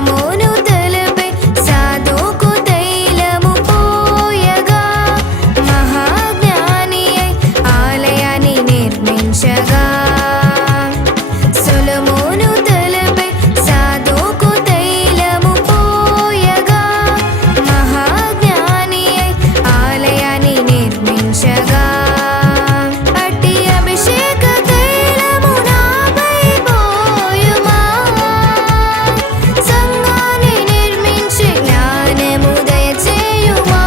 సొలొమోను తలపై సాదోకు తైలము పోయగా మహాజ్ఞాని అయి ఆలయాన్ని నిర్మించగా సొలొమోను తలపై సాదోకు తైలము పోయగా మహాజ్ఞాని అయి ఆలయాన్ని నిర్మించగా అట్టి అభిషేక తైలము నాపై పోయుమా సంఘాన్ని నిర్మించి జ్ఞానము దయచేయుమా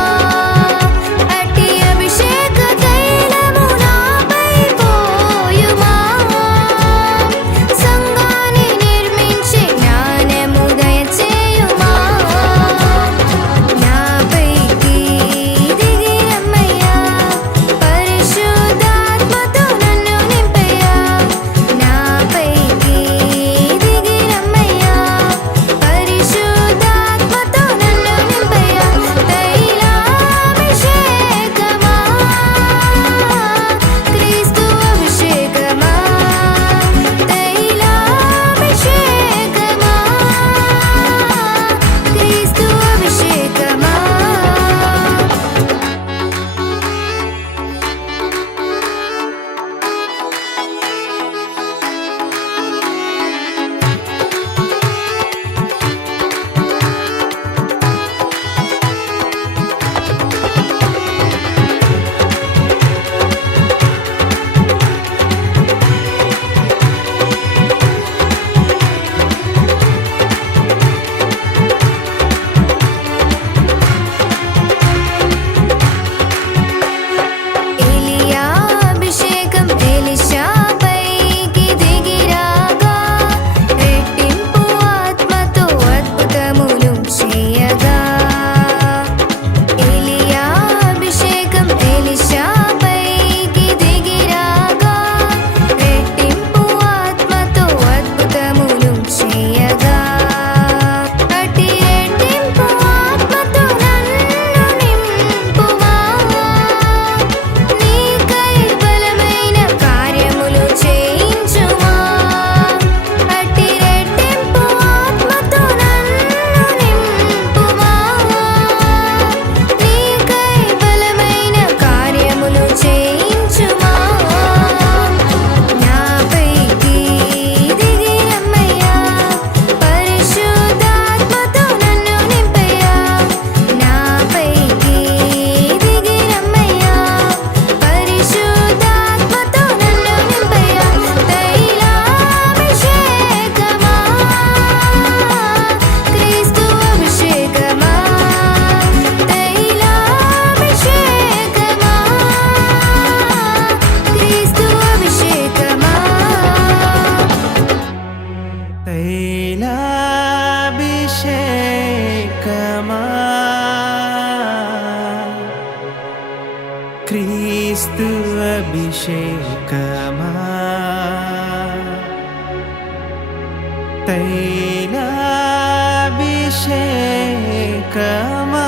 అట్టి అభిషేక తైలము నాపై పోయుమా సంఘాన్ని నిర్మించి జ్ఞానము దయచేయుమా నాపైకి దిగి రమ్మయ్యా పరిశుద్ధాత్మతో నన్ను నింపయ్యా నాపైకి దిగి రమ్మయ్యా పరిశుద్ధాత్మతో నన్ను నింపయ్యా తైలాభిషేకమా క్రీస్తు అభిషేకమా తైలాభిషేకమా క్రీస్తు అభిషేకమా ఎలియా అభిషేకం ఎలీషాపైకి దిగిరాగా రెట్టింపు ఆత్మతో అద్భుతములు చేయగా ఎలియా అభిషేకం ఎలీషాపైకి దిగిరాగా రెట్టింపు ఆత్మతో అద్భుతములు చేయగా అట్టి రెట్టింపు ఆత్మతో నన్ను నింపుమా నీకై బలమైన కార్యములు చేయించుమా అట్టి రెట్టింపు ఆత్మతో నన్ను నింపుమా నీకై బలమైన కార్యములు చేయించుమా నాపైకి దిగి రమ్మయ్యా పరిశుద్ధాత్మతో నన్ను నింపయ్యా నాపైకి దిగి రమ్మయ్యా పరిశుద్ధాత్మతో నన్ను నింపయ్యా తైలాభిషేకమా క్రీస్తు అభిషేకమా తైలాభిషేకమా క్రీస్తు అభిషేకమా తైలాభిషేకమా క్రీస్తు అభిషేకమా తైలాభిషేకమా